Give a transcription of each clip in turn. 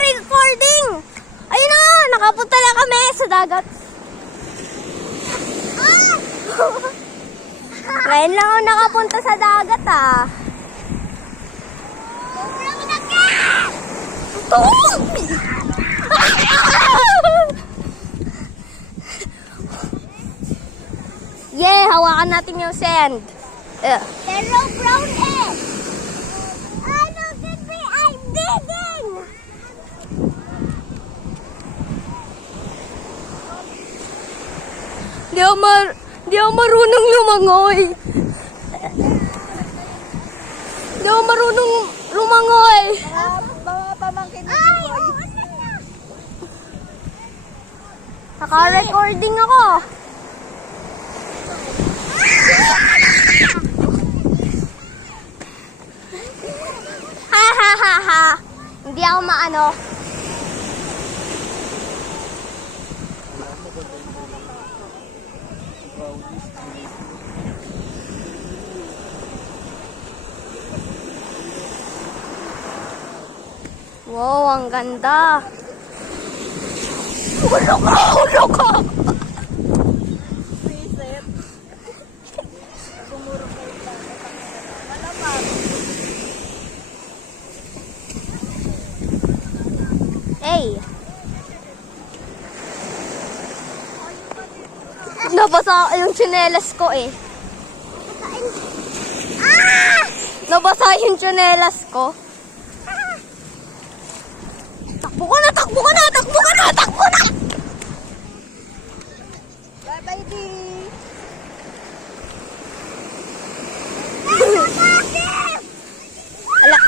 naka-recording. Ayun na, nakapunta na kami sa dagat. Ngayon lang ako nakapunta sa dagat ah. Yeah, hawakan natin yung sand. Hello, brown egg. Oh, look at me. I'm digging. Di ako marunong lumangoy. Di ako marunong lumangoy. Mga pamangkin mo. Naka-recording ako. Ha ha ha ha. Hindi ako maano. Wow, ang ganda. Ulo ka! Ulo ka! Reset. Gumuro ko yung malamang. Hey! Nabasa yung tsinelas ko eh. Ah! Nabasa yung tsinelas ko. Takbo ka na! Takbo ka na! Takbo ka na! Takbo na! Bye-bye, di. Ala!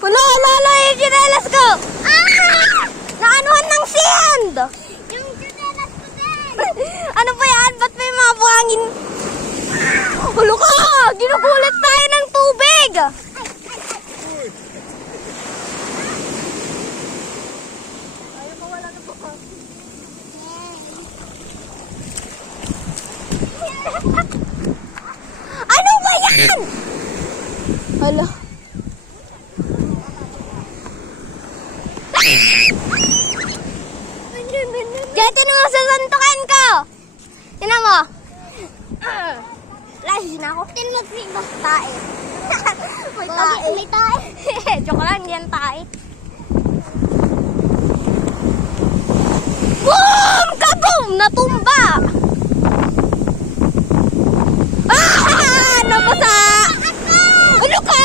Wala! Wala yung tsinelas ko! Ah! Naanuhan ng sand! Yung chinelas ko din. Ano ba yan? Ba't may mga buhangin? Hulo ka! Ginugulat tayo ng tubig! Ayaw mo wala na po. Ano ba yan? Hala. Diyan, tinan mo, sasantukin ko! Tinan mo. Lahi na ako. Tin mag-feedback. Tae. May tae. May tae. Joke lang, yan tae. Boom! Kaboom! Natumba! Ah! Nabasa! Ano ka?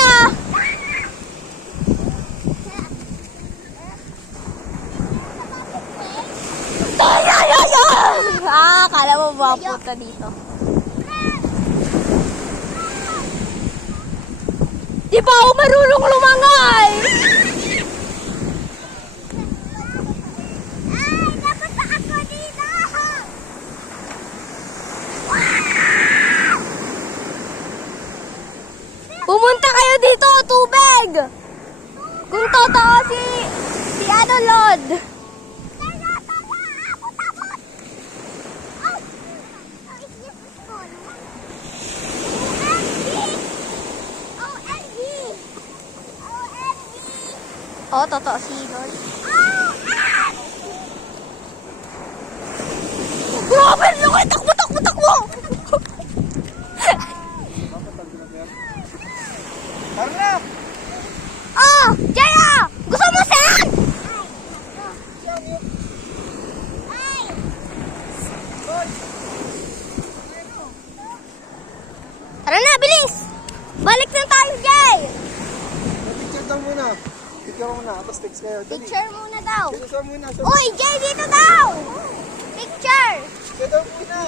Ay, ay, ay, ay! Ah, kala mo ba punta dito? Di ba ako marunong lumangoy? Ay, napasa ako dito. Pumunta kayo dito, tubig! Kung totoo si ano, Lord. Oo, totoo si Lord. Grabe, laki! Takbo, takbo, takbo! Tara na! Oh, Jaya! Gusto mo saan? Tara na, bilis! Balik na tayo, Jay! Picture daw muna. Picture muna, tapos text kayo. Dali. Picture muna daw. Picture muna. Uy, Jay, dito daw! Picture! Picture daw muna.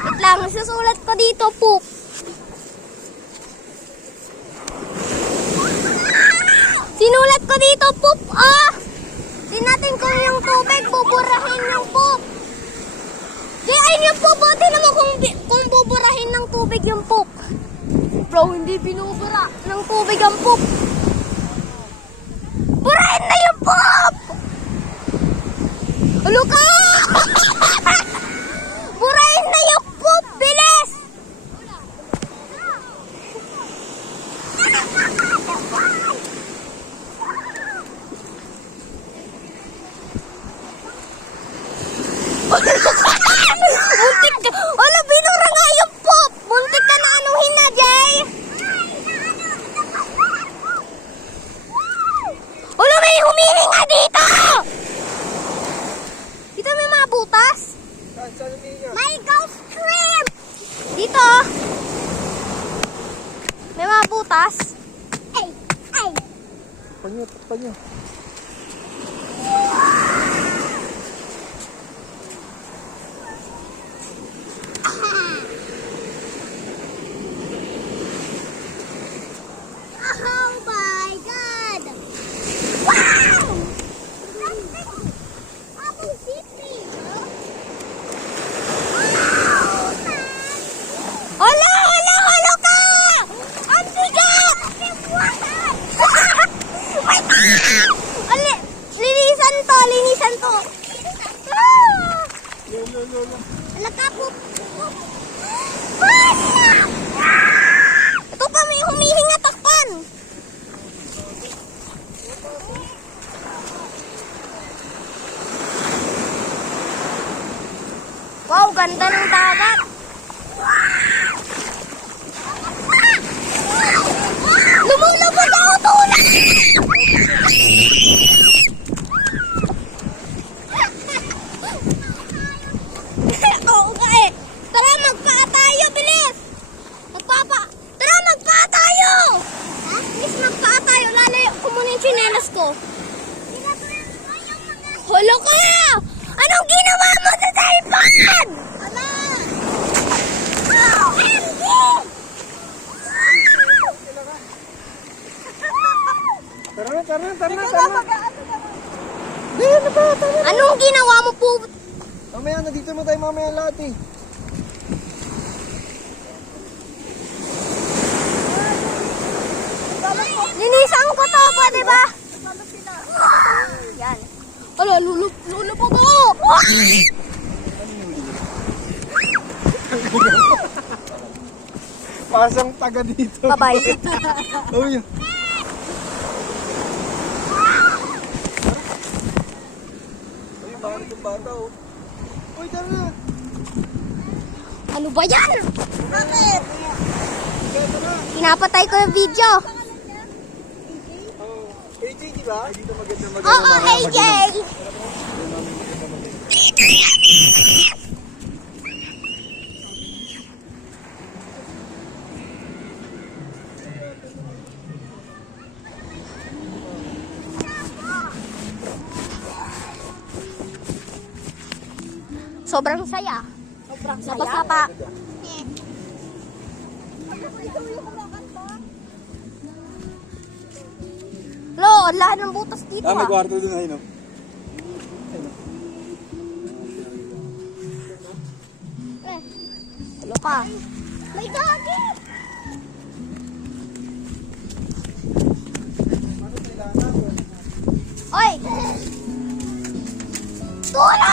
Wait lang, susulat ko dito, poop. Sinulat ko dito, poop, ah! Tingnan ko yung tubig, buburahin yung poop. Di, ayun yung poop, oh. Tingnan mo kung buburahin ng tubig yung poop. Bro, hindi binubura ng tubig ang poop. Burahin na yung poop! Ano ka? Wala, binura nga yung poop! Muntik ka na anuhin na, Jay! Wala, may humihinga dito! Dito may mga butas. Saan umihinga? My ghost shrimp! Dito. May mga butas. Ay! Ay! Takpan nyo, takpan nyo. Oh my God! Wow! Apple sipi, bro. Oh, man! Hala, hala, hala ka! Ang bigat! Wait! Ali, linisan to. Ah! Lo. Alaka po. Ito kami humihinga takpan. Wow, ganda ng dagat. Lumulubog ako tulad. Oo nga eh. Tara, magpaa tayo, bilis. Tara, magpaa tayo. Ha? Bilis, magpaa tayo. Lalayo ko muna yung tsinelas ko. Holo ka! Anong ginawa mo sa cellphone? Ala! Tara na. Di, ano ba? Tara. Anong ginawa mo po? Mamaya, nandito mo tayo mamaya lahat eh. Linisan ko to, pwede ba? Yan. Ala, lulupog ako. Pasang taga dito. Bye-bye. Oh, yun. Uy, bakit yung bata oh. Uy, tara na. Ano ba yan? Bakit? Tara na. Pinapatay ko yung video. Oh, AJ, di ba? Ay, dito maganda Oo, AJ. Sobrang saya. Sobrang Nabasa pa. Lo, lahat ng butas dito Ah, may ah. kwarto dun ay no. Lo ka. May doggy! Oy! Tulong!